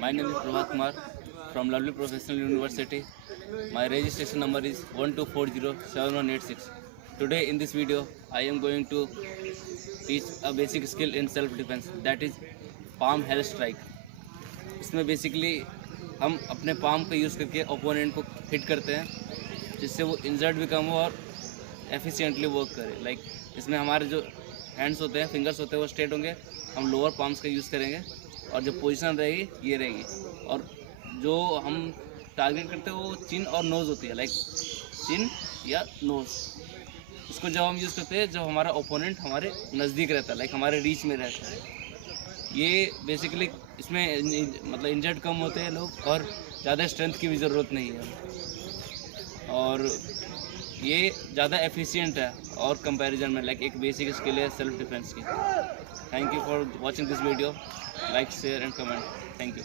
My name is Prabhat Kumar from Lovely Professional University. My registration number is 12407186. Today in this video, I am going to teach a basic skill in self-defense, that is palm held strike. इसमें basically हम अपने palm का use करके opponent को hit करते हैं जिससे वो इंजर्ड भी कम हो और एफिशिएंटली वर्क करे। लाइक इसमें हमारे जो हैंड्स होते हैं, फिंगर्स होते हैं, वो स्ट्रेट होंगे। हम लोअर पाम्स का यूज़ करेंगे और जो पोजीशन रहेगी ये रहेगी। और जो हम टारगेट करते हैं वो चिन और नोज़ होती है, लाइक चिन या नोज़। इसको जब हम यूज़ करते हैं जब हमारा ओपोनेंट हमारे नज़दीक रहता है, लाइक हमारे रीच में रहता है। ये बेसिकली इसमें मतलब इंजर्ड कम होते हैं लोग और ज़्यादा स्ट्रेंथ की भी ज़रूरत नहीं है और ये ज़्यादा एफिशिएंट है और कंपैरिजन में लाइक एक बेसिक स्किल है सेल्फ डिफेंस की। Thank you for watching this video. Like share and comment. Thank you.